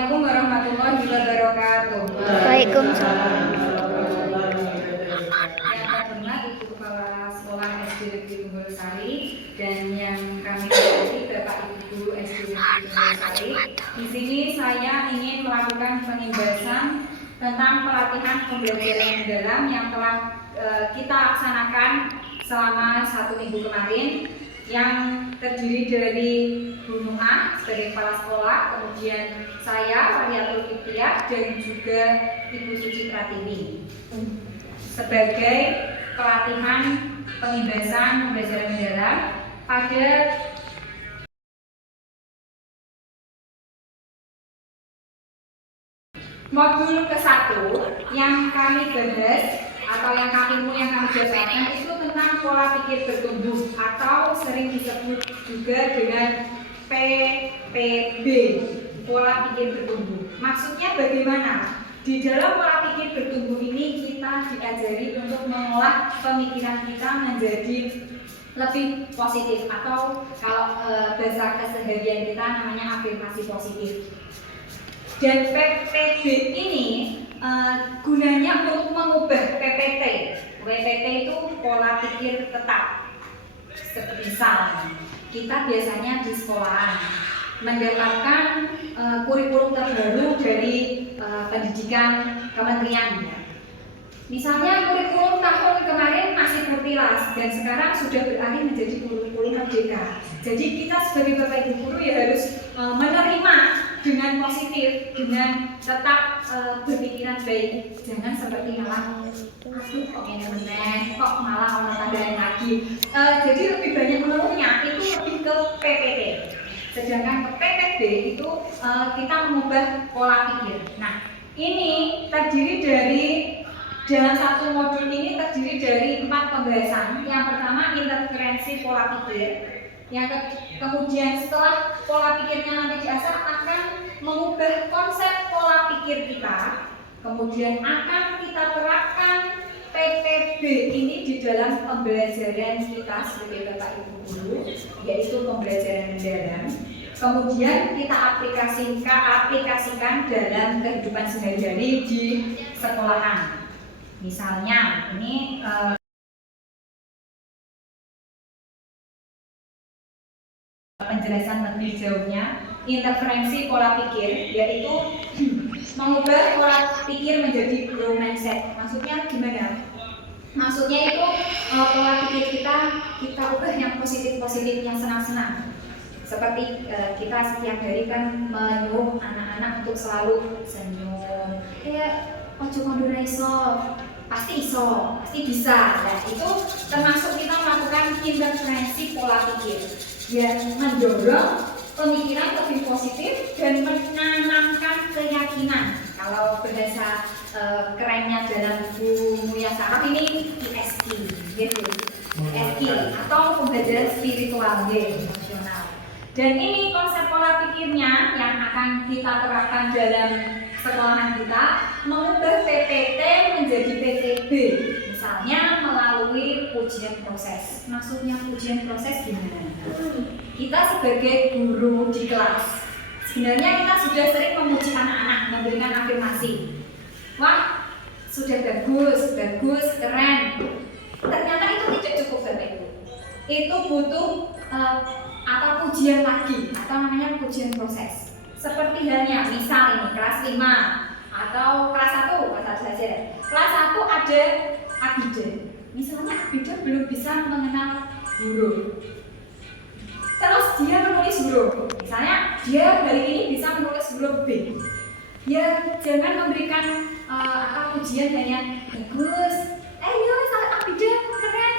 Assalamualaikum warahmatullahi wabarakatuh. Waalaikumsalam. Yang terhormat Ibu Kepala Sekolah SD Negeri Unggulsari dan yang kami hormati Bapak Ibu Guru SD Negeri Unggulsari. Di sini saya ingin melakukan penimbasan tentang pelatihan pembelajaran mendalam yang telah kita laksanakan selama 1 minggu kemarin, yang terdiri dari Bu Nuha sebagai kepala sekolah, kemudian saya Waliatul Fitriah dan juga Ibu Suci Pratiwi sebagai pelatihan penimbasan pembelajaran mendalam pada modul ke-1 yang kami bahas atau yang kami dapatkan itu tentang pola pikir bertumbuh atau sering disebut juga dengan PPB, pola pikir bertumbuh. Maksudnya bagaimana? Di dalam pola pikir bertumbuh ini kita diajari untuk mengolah pemikiran kita menjadi lebih positif, atau kalau bahasa keseharian kita namanya afirmasi positif. Dan PPB ini gunanya untuk mengubah PPT. PPT itu pola pikir tetap. Misal, kita biasanya di sekolahan mendapatkan kurikulum terbaru dari pendidikan kementerian. Misalnya kurikulum tahun kemarin masih berpilas dan sekarang sudah beralih menjadi kurikulum merdeka. Jadi kita sebagai Bapak Ibu guru ya harus menerima dengan positif, dengan tetap berpikiran baik. Jangan seperti malah aduh kok ini meneh, kok malah orang tambahan lagi. Jadi lebih banyak mengeluhnya itu lebih ke PPT. Sedangkan ke PPB itu kita mengubah pola pikir. Nah, ini terdiri dari dalam satu modul ini terdiri dari 4 pembahasan. Yang pertama interferensi pola pikir. Kemudian setelah pola pikirnya nanti diasah akan mengubah konsep pola pikir kita. Kemudian akan kita terapkan PPB ini di dalam pembelajaran kita sebagai Bapak Ibu guru, yaitu pembelajaran mendalam. Kemudian kita aplikasikan dalam kehidupan sehari-hari di sekolahan. Misalnya ini penjelasan lebih jauhnya interferensi pola pikir, yaitu mengubah pola pikir menjadi growth mindset. Maksudnya gimana? Maksudnya itu pola pikir kita ubah yang positif-positif, yang senang-senang. Seperti kita setiap hari kan menyuruh anak-anak untuk selalu senyum. Ojo kondur iso, pasti bisa. Nah, itu termasuk kita melakukan interferensi pola pikir yang mendorong pemikiran lebih positif dan menanamkan keyakinan. Kalau bahasa kerennya dalam buku yang saraf ini ISQ, gitu. ISQ atau pembelajaran spiritual, emosional. Dan ini konsep pola pikirnya yang akan kita terapkan dalam sekolahan kita, mengubah PPT menjadi PPB. Misalnya melalui pujian proses. Maksudnya pujian proses gimana? Kita sebagai guru di kelas, sebenarnya kita sudah sering memuji anak-anak, memberikan afirmasi. Wah, sudah bagus, keren. Ternyata itu tidak cukup, Bapak Ibu. Itu butuh pujian lagi, atau namanya pujian proses. Seperti halnya, misal ini kelas 5 atau kelas 1 saja. Kelas 1 ada Abida. Misalnya Abida belum bisa mengenal huruf. Terus dia menulis huruf. Misalnya dia hari ini bisa menulis huruf B. Ya jangan memberikan pujian hanya bagus. Abida keren.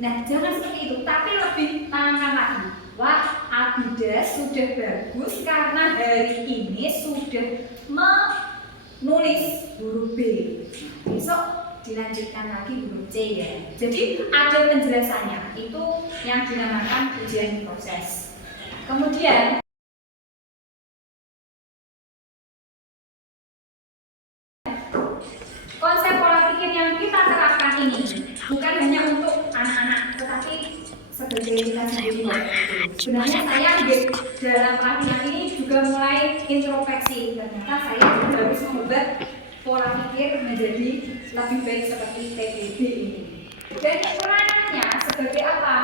Nah, jangan seperti itu, tapi lebih tanamkan lagi. Wah, Abida sudah bagus karena hari ini sudah menulis huruf B. Besok dilanjutkan lagi huruf C ya. Jadi ada penjelasannya. Itu yang dinamakan pujian proses. Kemudian konsep pola pikir yang kita terapkan ini bukan hanya untuk anak-anak, tetapi sebagai kita sendiri. Sebenarnya saya dalam pelatihan ini juga mulai introspeksi. Ternyata saya juga harus mengubah pola pikir menjadi lebih baik seperti TPB ini. Dan peranannya sebagai apa?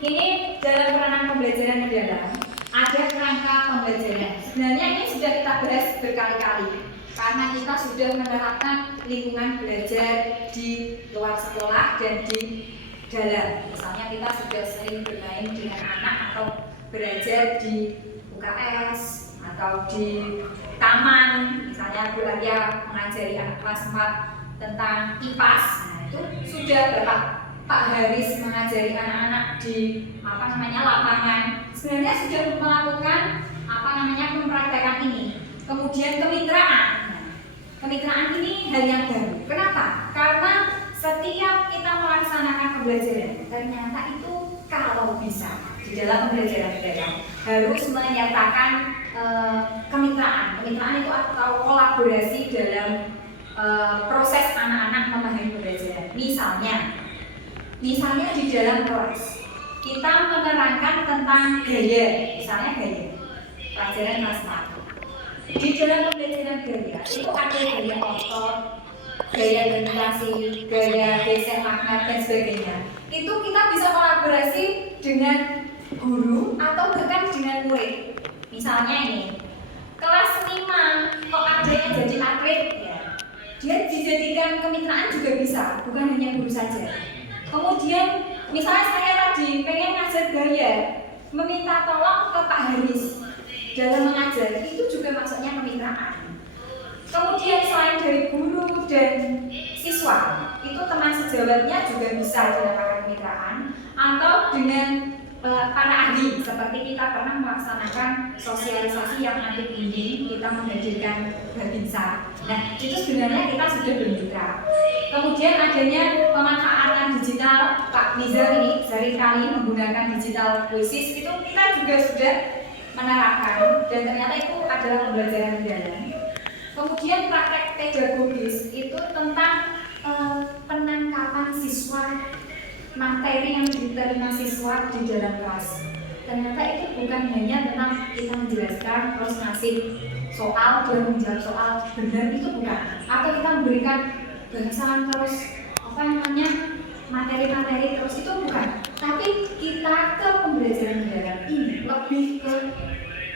Ini dalam peranan pembelajaran mendalam ada kerangka pembelajaran. Sebenarnya ini sudah kita bahas berkali-kali karena kita sudah menerapkan lingkungan belajar di luar sekolah dan di dalam. Misalnya kita sudah sering bermain dengan anak atau belajar di UKS atau di taman. Misalnya Bu Arya mengajari anak kelas 4 tentang IPAS. Nah, itu sudah Pak Haris mengajari anak-anak di lapangan. Sebenarnya sudah melakukan mempraktekkan ini. Kemudian kemitraan. Kemitraan ini hal yang baru. Kenapa? Karena setiap kita melaksanakan pembelajaran, ternyata itu kalau bisa di dalam pembelajaran harus menyatakan kemitraan. Kemitraan itu atau kolaborasi dalam proses anak-anak memahami pembelajaran. Misalnya di dalam kelas kita menerangkan tentang gaya, misalnya gaya pelajaran kelas 1. Di dalam pembelajaran gaya itu ada gaya otot, gaya generasi, gaya geser magnet dan sebagainya. Itu kita bisa kolaborasi dengan guru atau bahkan dengan murid. Misalnya ini kelas 5 kok ada yang jadi atlet ya, dia dijadikan kemitraan juga bisa, bukan hanya guru saja. Kemudian misalnya saya tadi pengen ngajar gaya, meminta tolong ke Pak Haris dalam mengajar, itu juga maksudnya kemitraan. Kemudian selain dari guru dan siswa, itu teman sejawatnya juga bisa dinamakan kemitraan, atau dengan para ahli, seperti kita pernah melaksanakan sosialisasi yang aktif ini, kita menghadirkan Babinsa. Nah, itu sebenarnya kita sudah bermitra. Kemudian adanya pemanfaatan digital, Pak Nizar ini seringkali menggunakan digital quizzes, itu kita juga sudah menerapkan, dan ternyata itu adalah pembelajaran mendalam. Kemudian praktek pedagogis itu tentang penangkapan siswa, materi yang diterima siswa di dalam kelas. Ternyata itu bukan hanya tentang kita menjelaskan terus ngasih soal dan menjawab soal benar, itu bukan. Atau kita memberikan bahasan terus materi-materi terus, itu bukan. Tapi kita ke pembelajaran mendalam ini lebih ke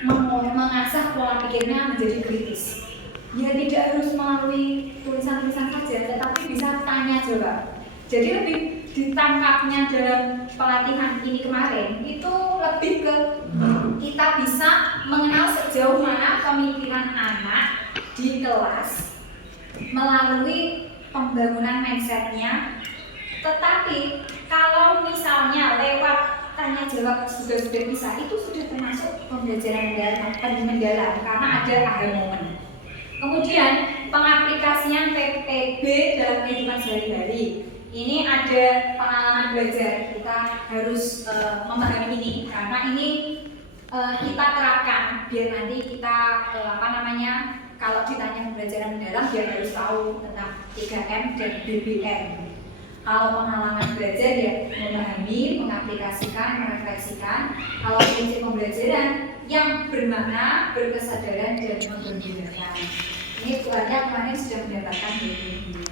mengasah pola pikirnya menjadi kritis. Ya tidak harus melalui tulisan-tulisan saja, tetapi bisa tanya jawab. Jadi lebih ditangkapnya dalam pelatihan ini kemarin itu lebih ke kita bisa mengenal sejauh mana pemikiran anak di kelas melalui pembangunan mindsetnya. Tetapi kalau misalnya lewat tanya jawab sudah bisa, itu sudah termasuk pembelajaran mendalam karena ada aha moment. Kemudian pengaplikasian PPB dalam kehidupan sehari-hari. Ini ada pengalaman belajar, kita harus memahami ini karena ini kita terapkan biar nanti kita kalau ditanya pembelajaran mendalam dia harus tahu tentang 3M dan BBM. Kalau pengalaman belajar ya memahami, mengaplikasikan, merefleksikan. Kalau prinsip pembelajaran yang bermakna, berkesadaran dan menggunakan. Ini keluarga kemarin sudah mendapatkan BBM.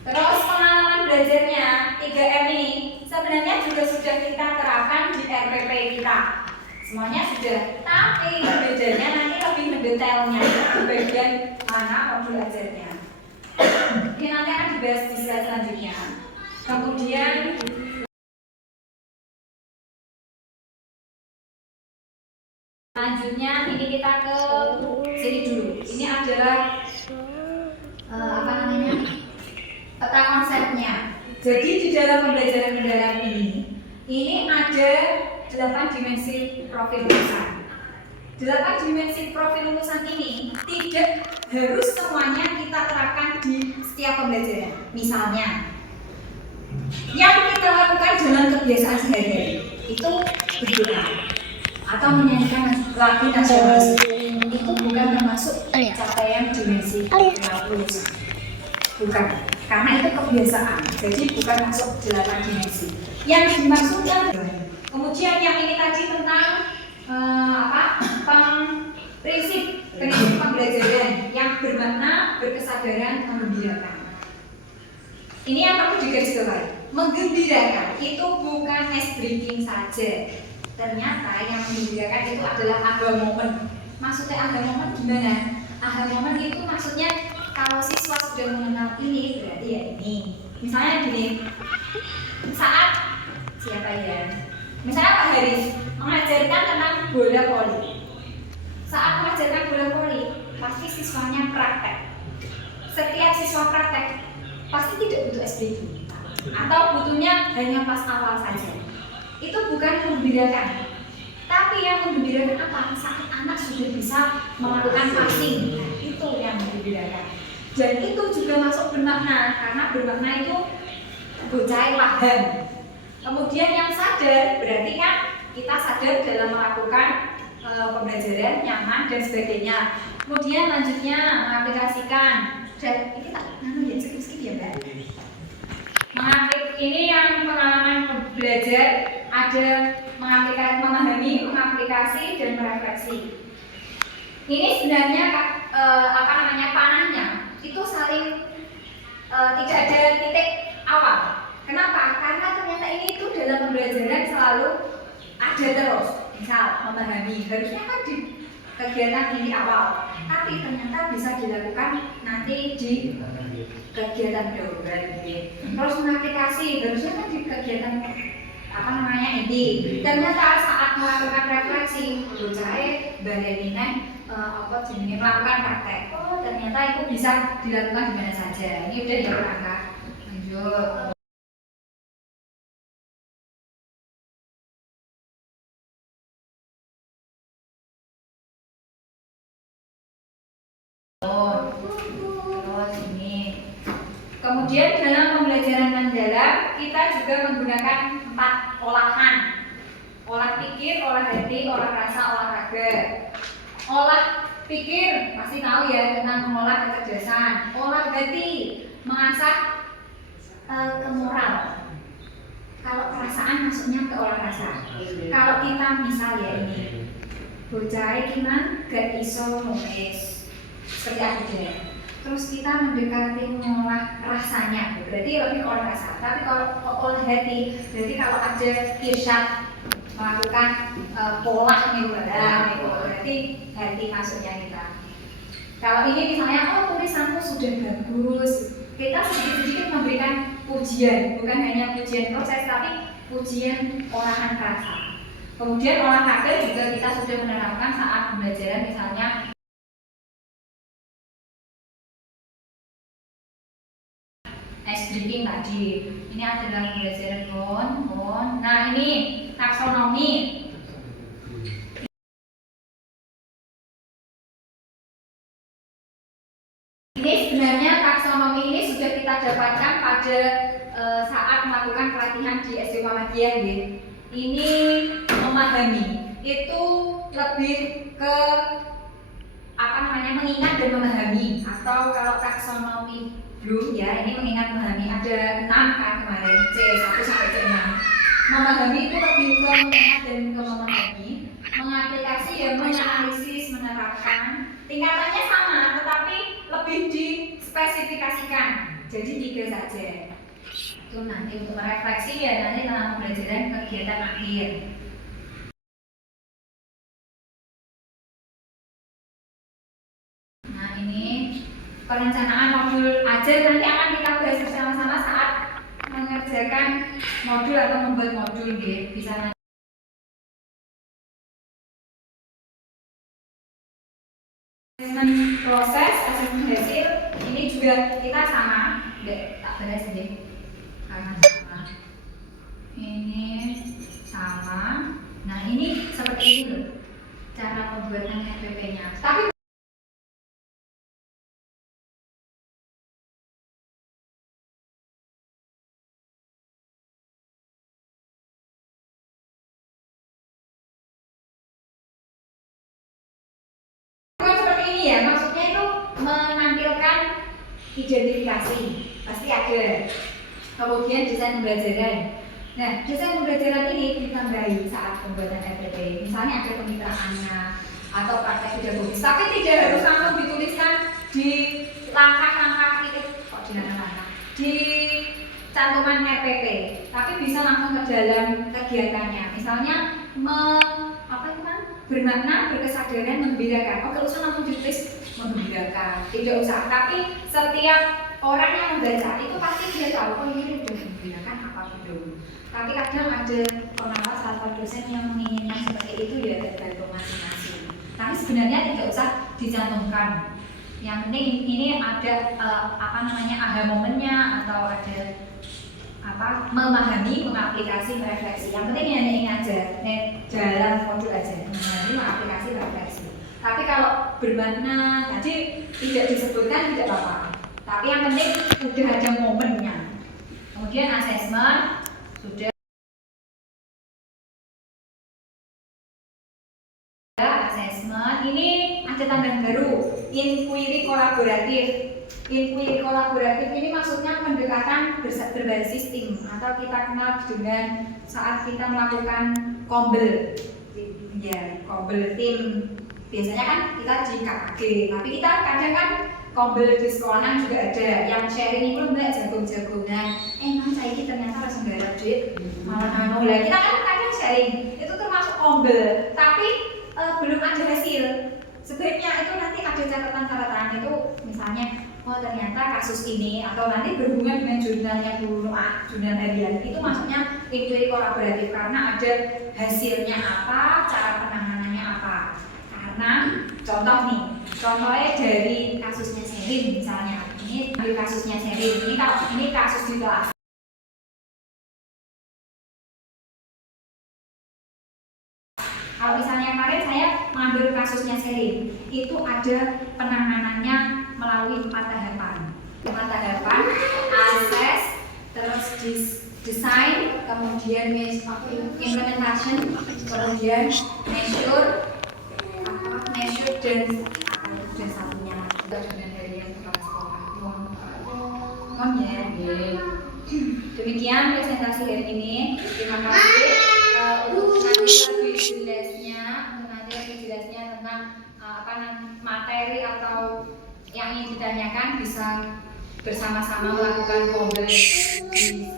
Terus pengalaman belajarnya 3M ini sebenarnya juga sudah kita terapkan di RPP kita. Semuanya sudah, tapi bedanya nanti lebih mendetailnya di bagian mana modul ajarnya. Ini nanti akan dibahas di slide selanjutnya. Kemudian selanjutnya ini kita ke sini dulu. Ini adalah peta konsepnya. Jadi di dalam pembelajaran mendalam ini ada 8 dimensi profil lulusan. 8 dimensi profil lulusan ini tidak harus semuanya kita terapkan di setiap pembelajaran. Misalnya, yang kita lakukan dalam kebiasaan sehari-hari itu berdoa atau menyanyikan lagu nasionalis, itu bukan termasuk capaian dimensi lulusan. Bukan, karena itu kebiasaan, jadi bukan masuk 8 dimensi. Yang dimaksudkan Kemudian yang ini tadi tentang prinsip pembelajaran yang bermakna, berkesadaran, menggembirakan. Ini yang perlu digarisbawahi. Menggembirakan itu bukan nice drinking saja. Ternyata yang menggembirakan itu adalah aha moment. Maksudnya aha moment gimana? Aha moment itu maksudnya kalau siswa sudah mengenal ini berarti ya ini. Misalnya gini, saat siapa ya? Misalnya Pak Haris mengajarkan tentang bola voli. Saat mengajarkan bola voli, pasti siswanya praktek. Setiap siswa praktek pasti tidak butuh SPG atau butuhnya hanya pas awal saja. Itu bukan menggembirakan. Tapi yang menggembirakan apa? Saat anak sudah bisa melakukan passing, nah, itu yang menggembirakan. Dan itu juga masuk bermakna, karena bermakna itu bocah paham. Kemudian yang sadar, berarti kan kita sadar dalam melakukan pembelajaran, nyaman dan sebagainya. Kemudian lanjutnya mengaplikasikan. Dan ini tak ya skip ya Mbak. Ini yang pengalaman belajar ada mengaplikasi, memahami, mengaplikasi dan merefleksi. Ini sebenarnya panahnya itu saling tidak ada titik awal. Kenapa? Karena ternyata ini itu dalam pembelajaran selalu ada terus. Misal memahami, harusnya kan di kegiatan ini awal, tapi ternyata bisa dilakukan nanti di kegiatan kedua. Terus mengaplikasi, harusnya kan di kegiatan ini. Ternyata saat melakukan refleksi, bocah balenine melakukan praktek. Oh ternyata itu bisa dilakukan di mana saja. Ini udah ya Kak. Lanjut. Terus ini. Kemudian dalam pembelajaran mendalam kita juga menggunakan 4 olahan. Olah pikir, olah hati, olah rasa, olahraga. Olah pikir pasti tahu ya tentang mengolah kecerdasan. Olah hati mengasah ke moral. Kalau perasaan masuknya ke olah rasa. Kalau kita misal ya ini bocah gimana gak iso nulis seperti akhirnya. Terus kita mendekati mengolah rasanya, berarti lebih olah rasa. Tapi kalau olah hati, berarti kalau ada irsyad melakukan pola nih berarti hati masuknya kita. Kalau ini misalnya tulisanmu sudah bagus, kita sedikit-sedikit memberikan pujian, bukan hanya pujian proses tapi pujian olahan rasa. Kemudian olahraga juga kita sudah menerapkan saat pembelajaran misalnya ice drinking tadi. Ini adalah pembelajaran bon. Nah ini taksonomi. Ini sebenarnya taksonomi ini sudah kita dapatkan pada saat melakukan pelatihan di SD Muhammadiyah ya. Ini memahami itu lebih ke mengingat dan memahami, atau kalau taksonomi belum ya, ini mengingat memahami ada 6 kan kemarin, C1 sampai C6. Memahami itu lebih ke mengingat dan ke memahami. Mengaplikasi ya menganalisis, menerapkan. Tingkatannya sama tetapi lebih dispesifikasikan. Jadi 3 saja. Itu nanti untuk merefleksi ya nanti dalam pembelajaran kegiatan akhir. Nah ini perencanaan modul ajar nanti akan kita bahas bersama-sama saat mengerjakan modul atau membuat modul gitu. Bisa nanti proses asesmen hasil ini juga kita sama, tak bahas deh karena sama. Ini sama. Nah ini seperti ini loh cara pembuatan FPP-nya. Tapi ya, maksudnya itu menampilkan identifikasi pasti ada, kemudian desain pembelajaran, Nah, dosen pembelajaran ini ditambahi saat pembuatan RPP. Misalnya ada kemitraannya atau praktek pedagogis, tapi tidak harus langsung dituliskan di langkah-langkah itu kok di langkah-langkah di cantuman RPP, tapi bisa langsung ke dalam kegiatannya. Misalnya apa itu kan bermakna, berkesadaran, menggembirakan. Oke, usah langsung ditulis menggembirakan, tidak usah. Tapi setiap orang yang membaca itu pasti dia tahu oh ini udah menggembirakan apa belum. Tapi kadang ada pengawas atau dosen yang menginginkan seperti itu ya tergantung masing-masing. Tapi sebenarnya tidak usah dicantumkan. Yang penting ini ada apa namanya aha momennya atau ada apa memahami, mengaplikasi, merefleksi. Yang penting hanya ini aja, jalan modul aja, memahami, mengaplikasi, refleksi. Tapi kalau bermakna tadi tidak disebutkan tidak apa-apa. Tapi yang penting sudah ada momennya. Kemudian asesmen sudah asesmen. Ini ada tambahan baru, inquiry kolaboratif. Inquiry kolaboratif ini maksudnya pendekatan berbasis tim atau kita kenal dengan saat kita melakukan kombel, ya kombel tim. Biasanya kan kita di KKG, tapi kita kadang kan kombel di sekolahan juga ada yang sharing itu mbak jagung-jagungan. Mas saya ini ternyata harus nggarap duit malah anu lah. Kita kan kadang sharing itu termasuk kombel, tapi belum ada hasil. Sebaiknya itu nanti ada catatan-catatan itu misalnya oh ternyata kasus ini atau nanti berhubungan dengan jurnalnya Bu Noah, jurnal harian itu maksudnya inquiry kolaboratif karena ada hasilnya apa, cara penanganannya apa. Karena contoh nih, contohnya dari kasusnya Sherin misalnya, ini dari kasusnya Sherin, ini kasus di kelas. Kalau misalnya kemarin saya mengambil kasusnya Sherin, itu ada penanganannya melalui 4 tahapan. 4 tahapan, assess, terus design, kemudian implementation, kemudian measure dan satunya jurnal harian kepala sekolah. Mohon ya. Demikian presentasi hari ini. Terima kasih. Untuk nanti lebih jelasnya tentang materi atau yang ingin ditanyakan bisa bersama-sama melakukan kombel di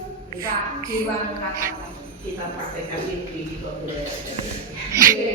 ruang rapat. Kita praktekkan di kombel. Oke.